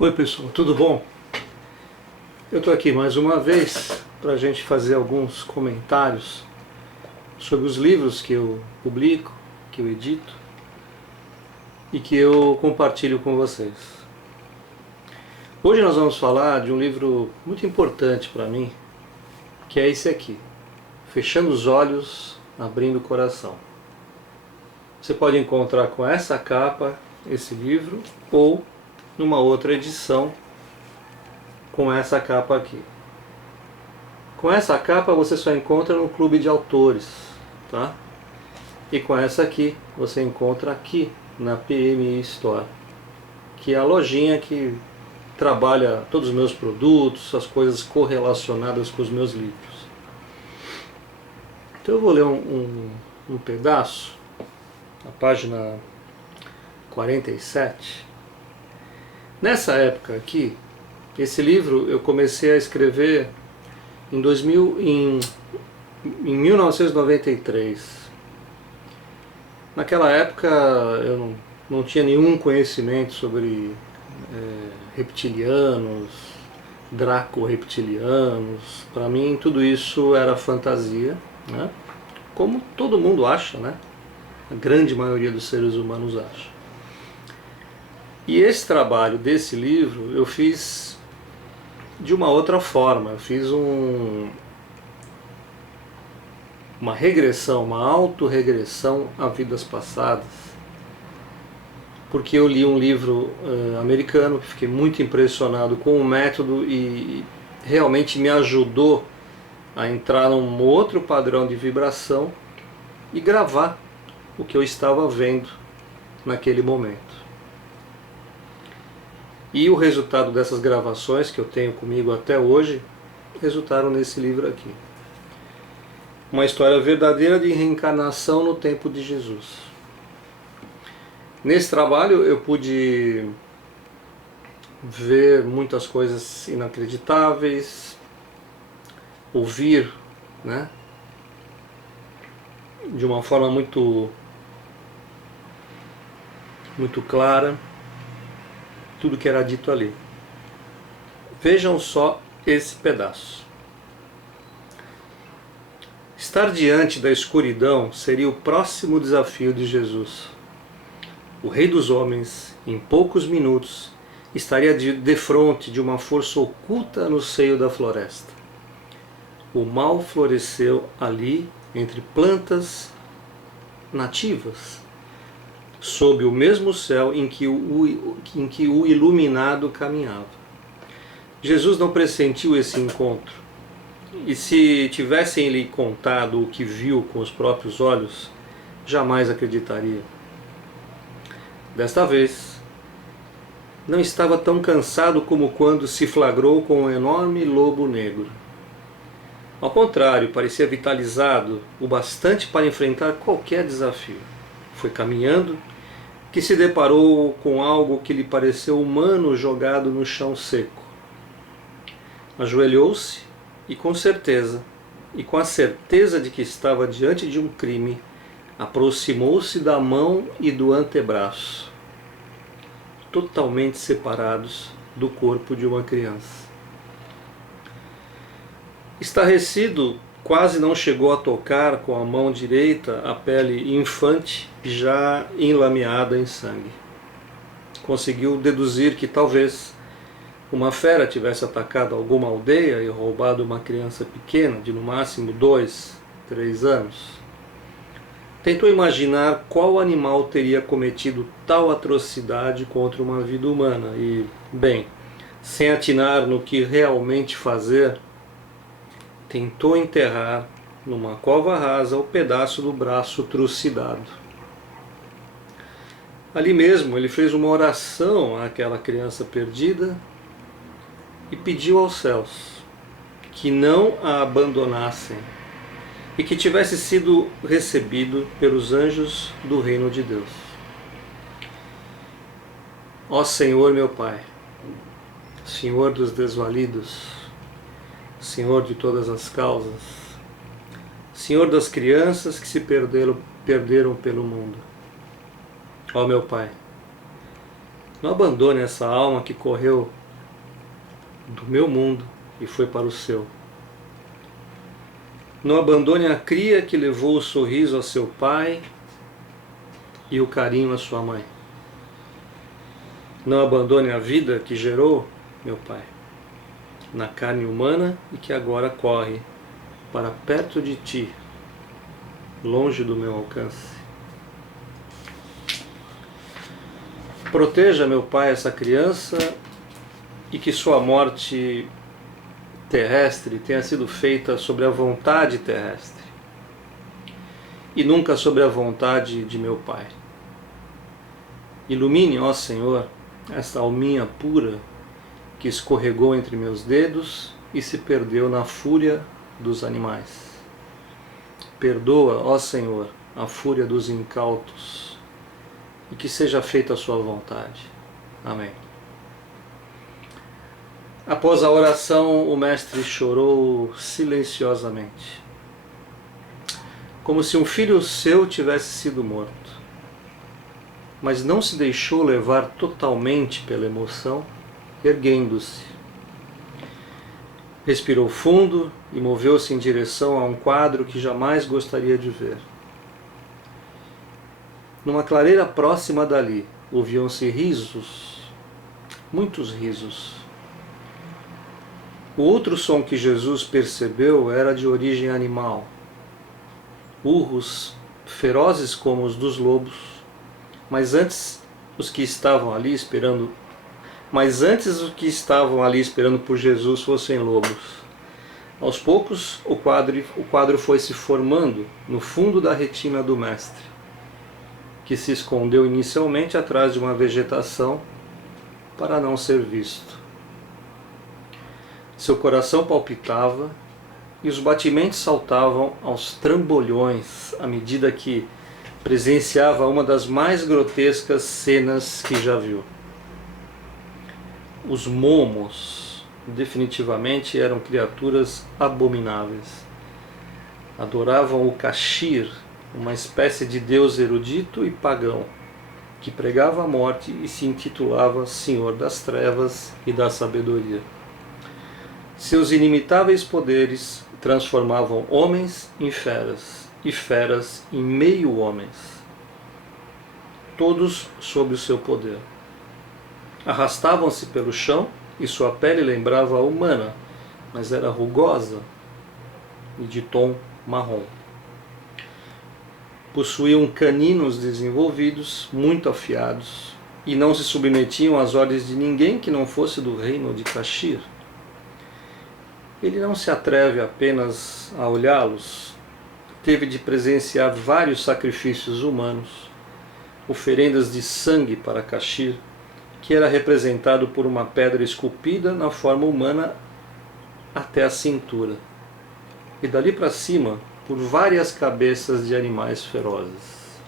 Oi pessoal, tudo bom? Eu estou aqui mais uma vez para a gente fazer alguns comentários sobre os livros que eu publico, que eu edito e que eu compartilho com vocês. Hoje nós vamos falar de um livro muito importante para mim, que é esse aqui, Fechando os Olhos, Abrindo o Coração. Você pode encontrar com essa capa esse livro ou numa outra edição com essa capa aqui. Com essa capa você só encontra no Clube de Autores, tá? E com essa aqui você encontra aqui na PMI Store, que é a lojinha que trabalha todos os meus produtos, as coisas correlacionadas com os meus livros. Então eu vou ler um pedaço, na página 47. Nessa época aqui, esse livro eu comecei a escrever em 1993. Naquela época eu não tinha nenhum conhecimento sobre reptilianos, draco-reptilianos. Para mim tudo isso era fantasia, né? Como todo mundo acha, né? A grande maioria dos seres humanos acha. E esse trabalho desse livro eu fiz de uma outra forma. Eu fiz uma regressão, uma autorregressão a vidas passadas, porque eu li um livro americano que fiquei muito impressionado com o método e realmente me ajudou a entrar num outro padrão de vibração e gravar o que eu estava vendo naquele momento. E o resultado dessas gravações que eu tenho comigo até hoje resultaram nesse livro aqui. Uma história verdadeira de reencarnação no tempo de Jesus. Nesse trabalho eu pude ver muitas coisas inacreditáveis, ouvir, né, de uma forma muito clara tudo que era dito ali. Vejam só esse pedaço. Estar diante da escuridão seria o próximo desafio de Jesus. O Rei dos Homens, em poucos minutos, estaria defronte de uma força oculta no seio da floresta. O mal floresceu ali entre plantas nativas, sob o mesmo céu em que o iluminado caminhava. Jesus não pressentiu esse encontro, e se tivessem lhe contado o que viu com os próprios olhos, jamais acreditaria. Desta vez, não estava tão cansado como quando se flagrou com um enorme lobo negro. Ao contrário, parecia vitalizado o bastante para enfrentar qualquer desafio. Foi caminhando que se deparou com algo que lhe pareceu humano jogado no chão seco. Ajoelhou-se e com a certeza de que estava diante de um crime, aproximou-se da mão e do antebraço, totalmente separados do corpo de uma criança. Estarrecido, quase não chegou a tocar com a mão direita a pele infante já enlameada em sangue. Conseguiu deduzir que talvez uma fera tivesse atacado alguma aldeia e roubado uma criança pequena de no máximo 2, 3 anos. Tentou imaginar qual animal teria cometido tal atrocidade contra uma vida humana e, bem, sem atinar no que realmente fazer, tentou enterrar numa cova rasa o pedaço do braço trucidado. Ali mesmo ele fez uma oração àquela criança perdida e pediu aos céus que não a abandonassem e que tivesse sido recebido pelos anjos do reino de Deus. Ó Senhor meu Pai, Senhor dos desvalidos, Senhor de todas as causas, Senhor das crianças que se perderam pelo mundo. Ó meu Pai, Não abandone essa alma que correu do meu mundo e foi para o seu. Não abandone a cria que levou o sorriso a seu pai e o carinho à sua mãe. Não abandone a vida que gerou meu pai na carne humana e que agora corre para perto de ti, longe do meu alcance. Proteja, meu pai, essa criança e que sua morte terrestre tenha sido feita sobre a vontade terrestre e nunca sobre a vontade de meu pai. Ilumine, ó Senhor, esta alminha pura que escorregou entre meus dedos e se perdeu na fúria dos animais. Perdoa, ó Senhor, a fúria dos incautos e que seja feita a sua vontade. Amém. Após a oração, o mestre chorou silenciosamente, como se um filho seu tivesse sido morto. Mas não se deixou levar totalmente pela emoção, erguendo-se. Respirou fundo e moveu-se em direção a um quadro que jamais gostaria de ver. Numa clareira próxima dali, ouviam-se risos, muitos risos. O outro som que Jesus percebeu era de origem animal. Urros ferozes como os dos lobos, mas antes os que estavam ali esperando por Jesus fossem lobos. Aos poucos, o quadro foi se formando no fundo da retina do mestre, que se escondeu inicialmente atrás de uma vegetação para não ser visto. Seu coração palpitava e os batimentos saltavam aos trambolhões à medida que presenciava uma das mais grotescas cenas que já viu. Os momos definitivamente eram criaturas abomináveis. Adoravam o Kashir, uma espécie de deus erudito e pagão, que pregava a morte e se intitulava Senhor das Trevas e da Sabedoria. Seus inimitáveis poderes transformavam homens em feras e feras em meio-homens, todos sob o seu poder. Arrastavam-se pelo chão e sua pele lembrava a humana, mas era rugosa e de tom marrom. Possuíam caninos desenvolvidos, muito afiados, e não se submetiam às ordens de ninguém que não fosse do reino de Kashir. Ele não se atreve apenas a olhá-los. Teve de presenciar vários sacrifícios humanos, oferendas de sangue para Kashir, que era representado por uma pedra esculpida na forma humana até a cintura, e dali para cima por várias cabeças de animais ferozes.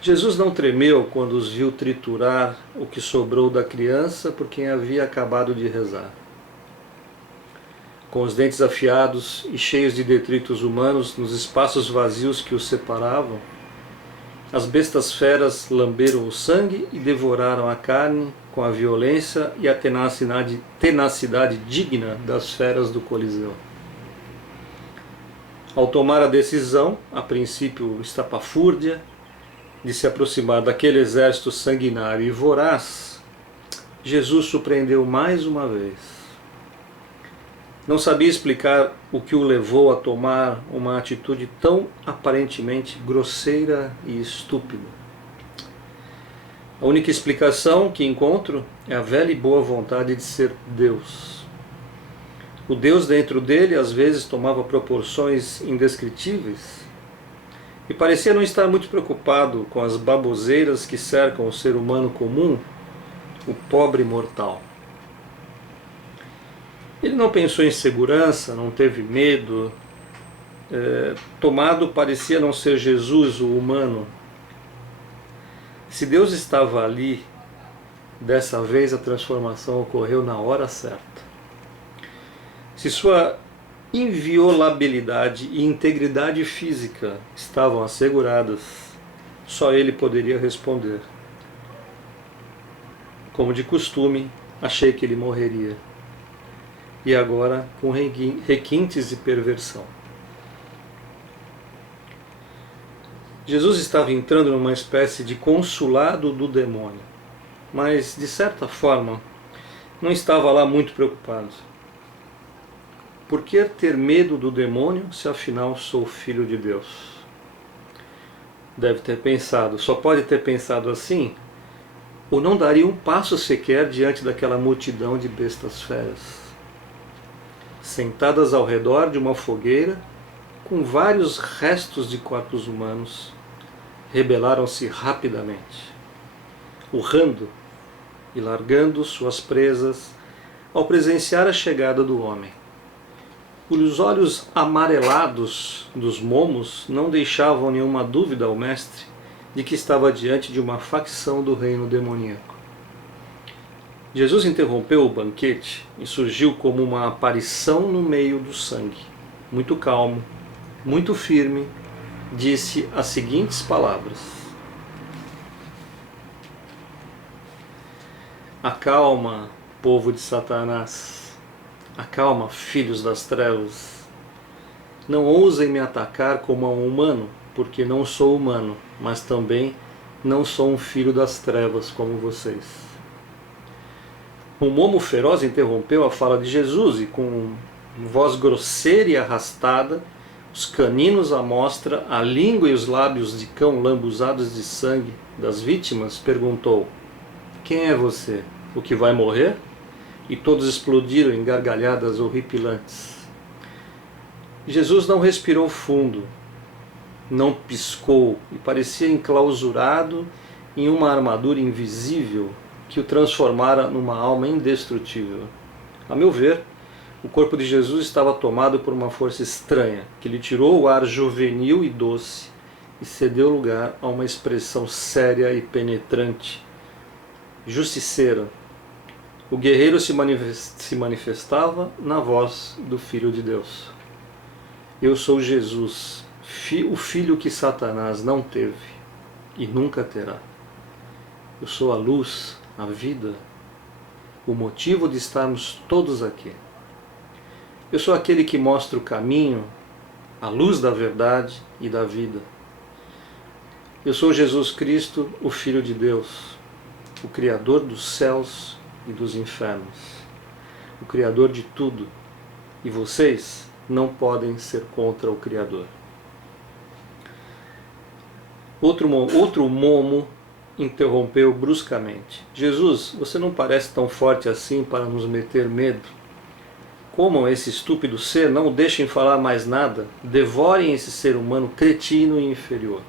Jesus não tremeu quando os viu triturar o que sobrou da criança por quem havia acabado de rezar. Com os dentes afiados e cheios de detritos humanos nos espaços vazios que os separavam, as bestas feras lamberam o sangue e devoraram a carne com a violência e a tenacidade digna das feras do Coliseu. Ao tomar a decisão, a princípio estapafúrdia, de se aproximar daquele exército sanguinário e voraz, Jesus surpreendeu mais uma vez. Não sabia explicar o que o levou a tomar uma atitude tão aparentemente grosseira e estúpida. A única explicação que encontro é a velha e boa vontade de ser Deus. O Deus dentro dele às vezes tomava proporções indescritíveis e parecia não estar muito preocupado com as baboseiras que cercam o ser humano comum, o pobre mortal. Ele não pensou em segurança, não teve medo. Tomado parecia não ser Jesus, o humano. Se Deus estava ali, dessa vez a transformação ocorreu na hora certa. Se sua inviolabilidade e integridade física estavam asseguradas, só ele poderia responder. Como de costume, achei que ele morreria. E agora com requintes de perversão. Jesus estava entrando numa espécie de consulado do demônio, mas de certa forma não estava lá muito preocupado. Por que ter medo do demônio se afinal sou filho de Deus? Deve ter pensado, só pode ter pensado assim, ou não daria um passo sequer diante daquela multidão de bestas feras, sentadas ao redor de uma fogueira, com vários restos de corpos humanos, rebelaram-se rapidamente, urrando e largando suas presas ao presenciar a chegada do homem. Os olhos amarelados dos momos não deixavam nenhuma dúvida ao mestre de que estava diante de uma facção do reino demoníaco. Jesus interrompeu o banquete e surgiu como uma aparição no meio do sangue. Muito calmo, muito firme, disse as seguintes palavras: Acalma, povo de Satanás. Acalma, filhos das trevas. Não ousem me atacar como a um humano, porque não sou humano, mas também não sou um filho das trevas como vocês. Um momo feroz interrompeu a fala de Jesus e, com voz grosseira e arrastada, os caninos à mostra, a língua e os lábios de cão lambuzados de sangue das vítimas, perguntou: Quem é você? O que vai morrer? E todos explodiram em gargalhadas horripilantes. Jesus não respirou fundo, não piscou e parecia enclausurado em uma armadura invisível que o transformara numa alma indestrutível. A meu ver, o corpo de Jesus estava tomado por uma força estranha, que lhe tirou o ar juvenil e doce e cedeu lugar a uma expressão séria e penetrante, justiceira. O guerreiro se manifestava na voz do Filho de Deus. Eu sou Jesus, o filho que Satanás não teve e nunca terá. Eu sou a luz, a vida, o motivo de estarmos todos aqui. Eu sou aquele que mostra o caminho, a luz da verdade e da vida. Eu sou Jesus Cristo, o Filho de Deus, o Criador dos céus e dos infernos, o Criador de tudo, e vocês não podem ser contra o Criador. Outro momo interrompeu bruscamente: Jesus, você não parece tão forte assim para nos meter medo? Comam esse estúpido ser, não o deixem falar mais nada, devorem esse ser humano cretino e inferior.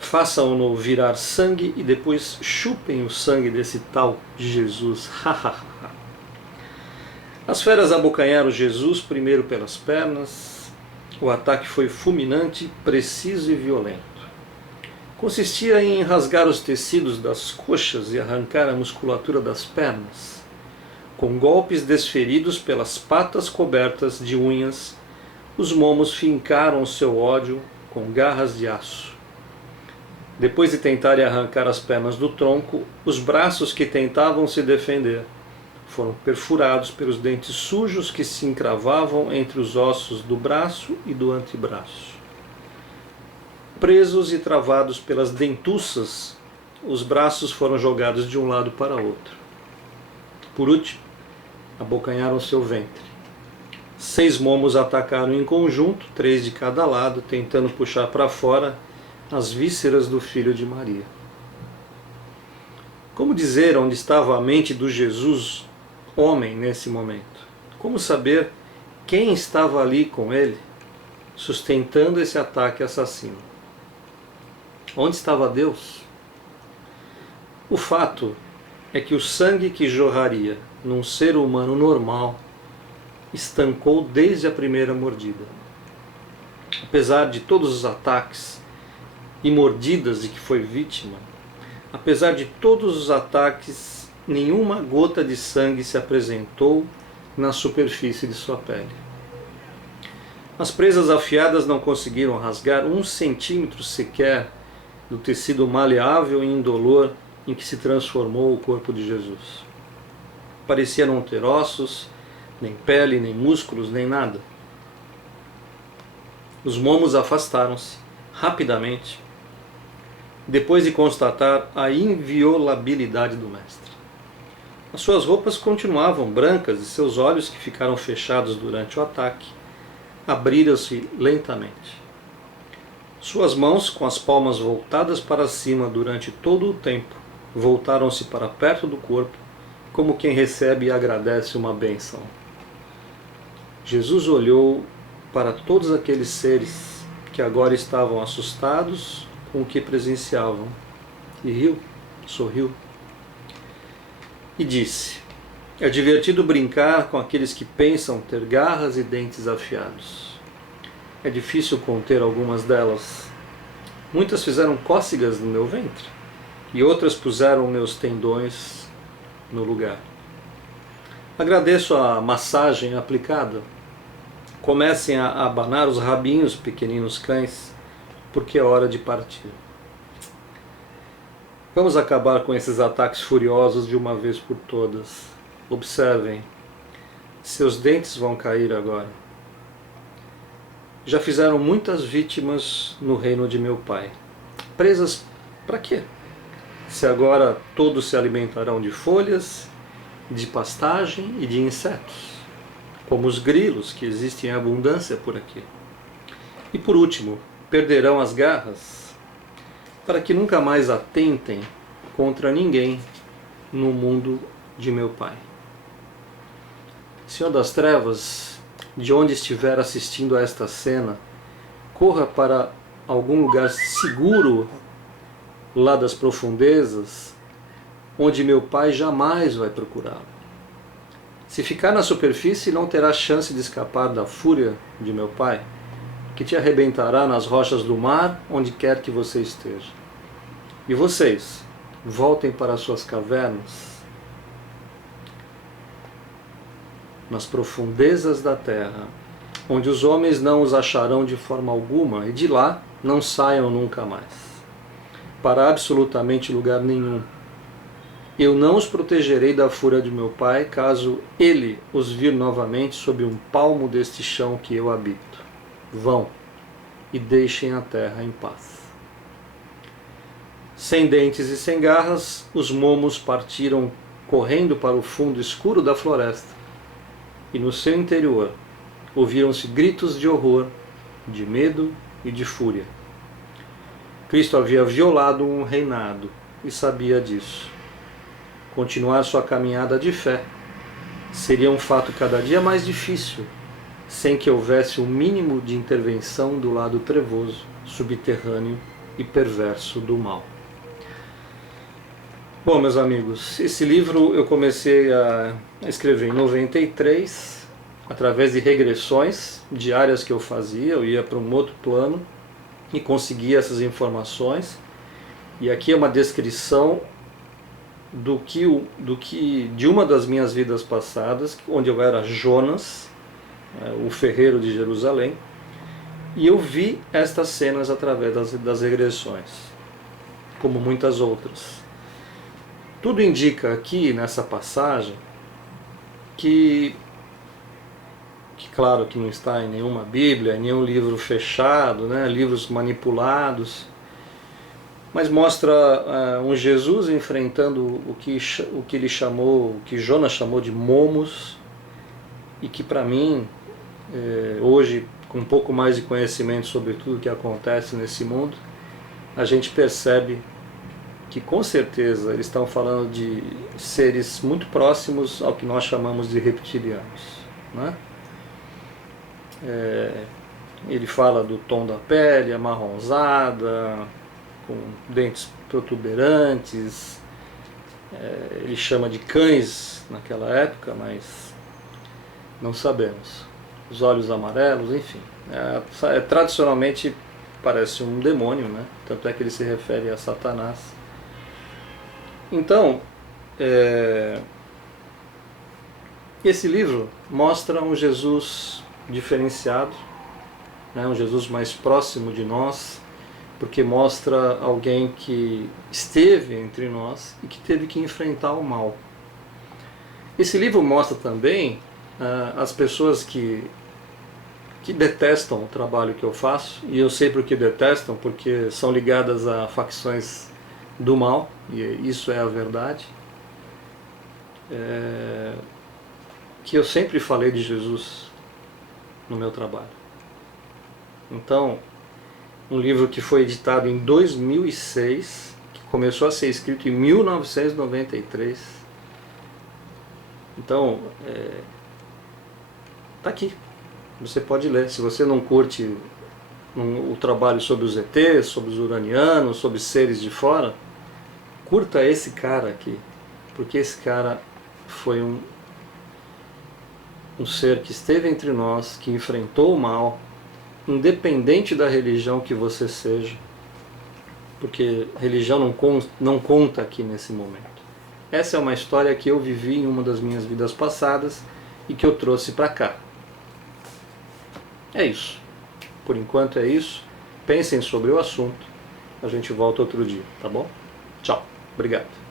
Façam-no virar sangue e depois chupem o sangue desse tal de Jesus. As feras abocanharam Jesus primeiro pelas pernas. O ataque foi fulminante, preciso e violento. Consistia em rasgar os tecidos das coxas e arrancar a musculatura das pernas. Com golpes desferidos pelas patas cobertas de unhas, os momos fincaram seu ódio com garras de aço. Depois de tentarem arrancar as pernas do tronco, os braços que tentavam se defender foram perfurados pelos dentes sujos que se encravavam entre os ossos do braço e do antebraço. Presos e travados pelas dentuças, os braços foram jogados de um lado para outro. Por último, abocanharam seu ventre. 6 momos atacaram em conjunto, 3 de cada lado, tentando puxar para fora as vísceras do filho de Maria. Como dizer onde estava a mente do Jesus homem nesse momento? Como saber quem estava ali com ele, sustentando esse ataque assassino? Onde estava Deus? O fato é que o sangue que jorraria num ser humano normal estancou desde a primeira mordida. Apesar de todos os ataques e mordidas de que foi vítima, apesar de todos os ataques, nenhuma gota de sangue se apresentou na superfície de sua pele. As presas afiadas não conseguiram rasgar 1 centímetro sequer do tecido maleável e indolor em que se transformou o corpo de Jesus. Parecia não ter ossos, nem pele, nem músculos, nem nada. Os momos afastaram-se rapidamente, depois de constatar a inviolabilidade do Mestre. As suas roupas continuavam brancas e seus olhos, que ficaram fechados durante o ataque, abriram-se lentamente. Suas mãos, com as palmas voltadas para cima durante todo o tempo, voltaram-se para perto do corpo, como quem recebe e agradece uma bênção. Jesus olhou para todos aqueles seres que agora estavam assustados com o que presenciavam, e riu, sorriu, e disse: é divertido brincar com aqueles que pensam ter garras e dentes afiados. É difícil conter algumas delas. Muitas fizeram cócegas no meu ventre, e outras puseram meus tendões no lugar. Agradeço a massagem aplicada. Comecem a abanar os rabinhos, pequeninos cães, porque é hora de partir. Vamos acabar com esses ataques furiosos de uma vez por todas. Observem, seus dentes vão cair agora. Já fizeram muitas vítimas no reino de meu Pai. Presas para quê? Se agora todos se alimentarão de folhas, de pastagem e de insetos, como os grilos, que existem em abundância por aqui. E por último, perderão as garras, para que nunca mais atentem contra ninguém no mundo de meu Pai. Senhor das Trevas, de onde estiver assistindo a esta cena, corra para algum lugar seguro lá das profundezas, onde meu Pai jamais vai procurá-lo. Se ficar na superfície, não terá chance de escapar da fúria de meu Pai, que te arrebentará nas rochas do mar, onde quer que você esteja. E vocês, voltem para suas cavernas, nas profundezas da terra, onde os homens não os acharão de forma alguma, e de lá não saiam nunca mais, para absolutamente lugar nenhum. Eu não os protegerei da fúria de meu Pai, caso ele os vir novamente sob um palmo deste chão que eu habito. Vão e deixem a terra em paz. Sem dentes e sem garras, os momos partiram correndo para o fundo escuro da floresta, e no seu interior ouviram-se gritos de horror, de medo e de fúria. Cristo havia violado um reinado e sabia disso. Continuar sua caminhada de fé seria um fato cada dia mais difícil, sem que houvesse o mínimo de intervenção do lado trevoso, subterrâneo e perverso do mal. Bom, meus amigos, esse livro eu comecei a escrever em 93, através de regressões diárias que eu fazia. Eu ia para um outro plano e conseguia essas informações. E aqui é uma descrição de uma das minhas vidas passadas, onde eu era Jonas, o ferreiro de Jerusalém, e eu vi estas cenas através das regressões, como muitas outras. Tudo indica aqui nessa passagem que claro que não está em nenhuma Bíblia, em nenhum livro fechado, né, livros manipulados, mas mostra um Jesus enfrentando o que ele chamou, o que Jonas chamou de momos, e que para mim, hoje, com um pouco mais de conhecimento sobre tudo o que acontece nesse mundo, a gente percebe que com certeza eles estão falando de seres muito próximos ao que nós chamamos de reptilianos, né? Ele fala do tom da pele amarronzada, com dentes protuberantes, ele chama de cães naquela época, mas não sabemos. Os olhos amarelos, enfim. Tradicionalmente parece um demônio, né? Tanto é que ele se refere a Satanás. Então, esse livro mostra um Jesus diferenciado, né? Um Jesus mais próximo de nós, porque mostra alguém que esteve entre nós e que teve que enfrentar o mal. Esse livro mostra também as pessoas que detestam o trabalho que eu faço, e eu sei por que detestam, porque são ligadas a facções do mal, e isso é a verdade. Que eu sempre falei de Jesus no meu trabalho. Então, um livro que foi editado em 2006, que começou a ser escrito em 1993. Então, tá aqui. Você pode ler. Se você não curte o trabalho sobre os ETs, sobre os uranianos, sobre seres de fora, curta esse cara aqui. Porque esse cara foi um ser que esteve entre nós, que enfrentou o mal, independente da religião que você seja, porque religião não conta aqui nesse momento. Essa é uma história que eu vivi em uma das minhas vidas passadas e que eu trouxe para cá. É isso. Por enquanto é isso. Pensem sobre o assunto. A gente volta outro dia, tá bom? Tchau. Obrigado.